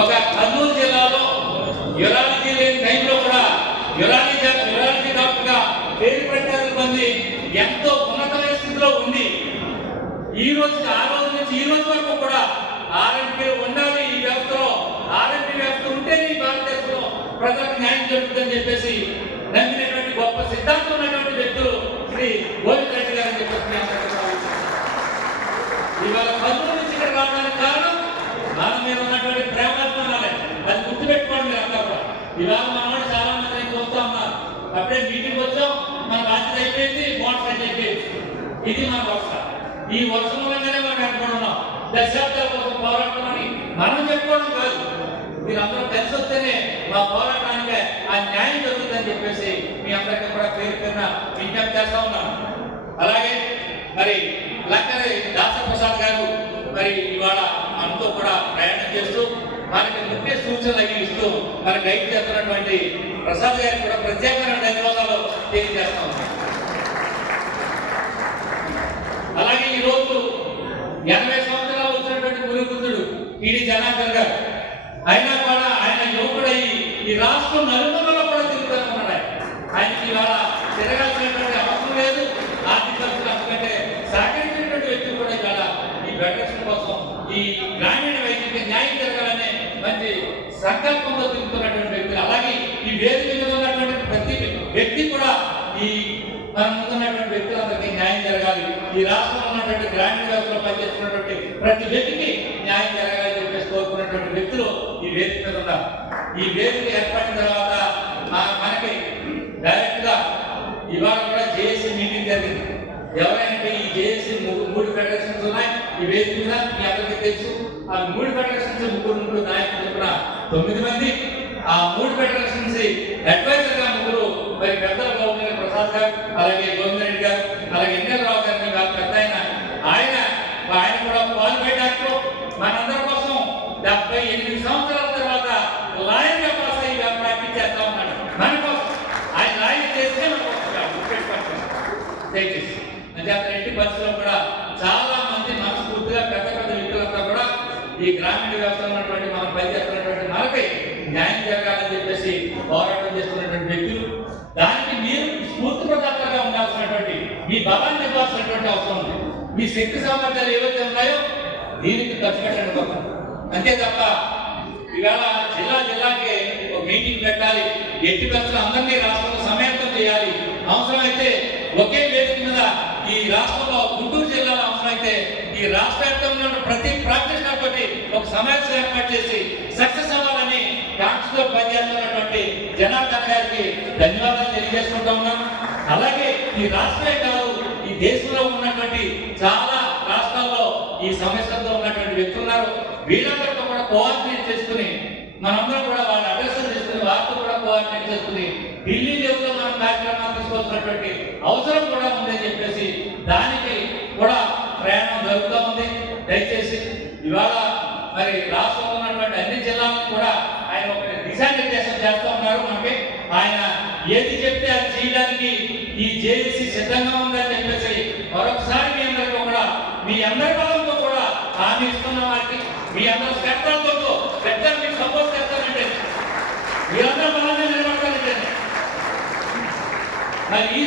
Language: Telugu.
ఒక కర్నూలు జిల్లాలో యురాలజీ లేని టైంలో కూడా యురాలజీ యురాలజీ డాక్టర్గా పేరు ప్రఖ్యాతులు పొంది ఎంతో ఉన్నతమైన స్థితిలో ఉంది ఈ రోజు ఆ రోజు నుంచి ఈ రోజు వరకు కూడా ఆర్ఎంపీ ఉండాలి ఈ వ్యవస్థలో. ఆర్ఎంపీ వ్యవస్థ ఉంటేనే ఈ భారతదేశంలో ప్రజలకు న్యాయం జరుగుతుందని చెప్పేసి నమ్మినటువంటి గొప్ప సిద్ధాంతం ఉన్నటువంటి వ్యక్తులు శ్రీ గోవింద్ రెడ్డి గారు అని చెప్పేసి మీ అందరికీ భావిస్తున్నాను. ఇవాళ కర్నూలు నుంచి ఇక్కడ రావడానికి కారణం మన మీద ఉన్నటువంటి ప్రేమాత్మనాలే అది గుర్తుపెట్టుకోండి మీరు అంతా కూడా ఇవాళ మన వాళ్ళు చాలా మంది నేను చూస్తా ఉన్నారు అప్పుడే మీటింగ్ వచ్చాం మన బాధ్యత అయిపోయింది మోటార్ అయిపోయింది. ఇది మన వర్ష ఈ వర్షం మూలంగానే మనం అనుకుంటున్నాం దశాబ్దాల కోసం పోరాటమని మనం చెప్పుకోవడం కాదు. మీరందరూ కలిసి వస్తేనే మా పోరాటానికి ఆ న్యాయం జరుగుతుందని చెప్పేసి మీ అందరికీ కూడా పేరు పేరున విజ్ఞప్తి చేస్తా ఉన్నాను. అలాగే మరి లక్కరి దాసప్రసాద్ గారు మరి ఇవాళ మనతో కూడా ప్రయాణం చేస్తూ మనకి ముఖ్య సూచనలు అవి ఇస్తూ మన గైడ్ చేస్తున్నటువంటి ప్రసాద్ గారికి కూడా ప్రత్యేకమైన ధన్యవాదాలు తెలియజేస్తా ఉన్నాం అలాగే ఈ రోజు ఎనభై సంవత్సరాలు వచ్చినటువంటి గురుకుతుడు ఈడి జనార్దన్ గారు. అయినా కూడా ఆయన యువకుడై ఈ రాష్ట్రం నలుగురు కూడా తిరుగుతూ ఉన్నాడు ఆయన. ఆయనకి ఇవాళ తిరగాల్సినటువంటి అవసరం లేదు ఆర్థిక పరిస్థితులు అందుకంటే సహకరించినటువంటి వ్యక్తి కూడా ఇవాళ ఈ ఫెడరేషన్ కోసం ఈ గ్రామీణ వైద్యునికి న్యాయం జరగాలనే మంచి సంకల్పంతో తిరుగుతున్నటువంటి వ్యక్తులు. అలాగే ఈ వేదిక మీద ఉన్నటువంటి ప్రతి వ్యక్తి కూడా ఈ మన ముందున్నటువంటి వ్యక్తులందరికీ న్యాయం జరగాలి. ఈ రాష్ట్రంలో ఉన్నటువంటి గ్రామీణ వ్యవస్థలో పనిచేస్తున్నటువంటి ప్రతి వ్యక్తికి న్యాయం జరగాలని చెప్పేసి కోరుకున్నటువంటి వ్యక్తులు ఈ వేదిక మీద ఉన్నారు. ఈ వేదిక ఏర్పడిన తర్వాత మనకి డైరెక్ట్గా ఇవాళ కూడా జేఏసీ మీటింగ్ జరిగింది. ఎవరైనా ఈ జేఏసీ మూడు ఫెడరేషన్స్ ఉన్నాయి. ఈ వేదిక మీద మీ అందరికీ తెలుసు. ఆ మూడు ఫెడరేషన్స్ ముగ్గురు ముగ్గురు నాయకులు చొప్పున తొమ్మిది మంది. ఆ మూడు ఫెడరేషన్స్ అడ్వైజర్గా ముగ్గురు మరి పెద్దలు గౌరవ ప్రసాద్ గారు అలాగే గోవింద్ రెడ్డి గారు అలాగే ఎన్ఎల్రావు గారిని వారి పెద్ద ఆయన. ఆయన ఆయన కూడా క్వాలిఫైడ్ డాక్టర్ మనందరి కోసం డెబ్బై ఎనిమిది సంవత్సరాల తర్వాత లాయర్గా పాస్ అయ్యి ప్రాక్టీస్ చేస్తా ఉన్నాడు. మన కోసం. ఆయన లాయర్ చేస్తే మన కోసం కాదు. గుర్తుపెట్టుకోండి. దయచేసి. అంచేత కూడా చాలా మంది మనస్ఫూర్తిగా పెద్ద పెద్ద వ్యక్తులంతా కూడా ఈ గ్రామీణ వ్యవస్థలో ఉన్నటువంటి మనం పనిచేస్తున్నటువంటి మనపై న్యాయం జరగాలని చెప్పేసి పోరాటం చేస్తున్నటువంటి వ్యక్తులు దానికి మీరు స్ఫూర్తి ప్రదాతగా ఉండాల్సినటువంటి మీ బలాన్ని ఇవ్వాల్సినటువంటి అవసరం ఉంది. మీ శక్తి సామర్థ్యాలు ఏవైతే ఉన్నాయో దీనికి ఖర్చు పెట్టండి అంతే తప్ప ఇవాళ జిల్లా జిల్లాకి ఒక మీటింగ్ పెట్టాలి ఎట్టి పరిస్థితులు అందరినీ రాష్ట్రంలో సమయంతో చేయాలి. అవసరమైతే ఒకే వేదిక మీద ఈ రాష్ట్రంలో గుంటూరు జిల్లాలో అవసరమైతే ఈ రాష్ట్ర వ్యాప్తంగా ఉన్న ప్రతి ప్రాక్టీషనర్ తోటి ఒక సమావేశం ఏర్పాటు చేసి సక్సెస్ అవ్వాలని కాంక్షతో పనిచేస్తున్నటువంటి జనార్దన్ గారికి ధన్యవాదాలు తెలియజేసుకుంటా ఉన్నాం అలాగే ఈ రాష్ట్రమే కాదు ఈ దేశంలో ఉన్నటువంటి చాలా రాష్ట్రాల్లో ఈ సమస్యలతో ఉన్నటువంటి వ్యక్తులు ఉన్నారు. వీళ్ళందరితో కూడా కోఆర్డినేట్ చేసుకుని మనందరం కూడా వాళ్ళ అడ్రస్ చేసుకుని వారితో కూడా కోఆర్డినేట్ చేసుకుని ఢిల్లీ లెవెల్లో మనం కార్యక్రమాలు తీసుకోవాల్సినటువంటి అవసరం కూడా ఉందని చెప్పేసి దానికి కూడా ప్రయాణం జరుగుతూ ఉంది దయచేసి ఇవాళ మరి రాష్ట్రంలో ఉన్నటువంటి అన్ని జిల్లాలను కూడా ఆయన ఒక దిశానిర్దేశం చేస్తూ ఉన్నారు. మనకి ఆయన ఏది చెప్తే అది చేయడానికి ఈ జేఏసీ సిద్ధంగా ఉందని చెప్పేసి మరొకసారి మీ అందరితో కూడా మీ అందరి బలంతో కూడా హామీ ఇస్తున్న వారికి. మీ అందరి పెద్దలతో పెద్ద మీకు సపోర్ట్ చేస్తానంటే మీరందరూ బలంగా నిలబడతానంటే మరి ఈ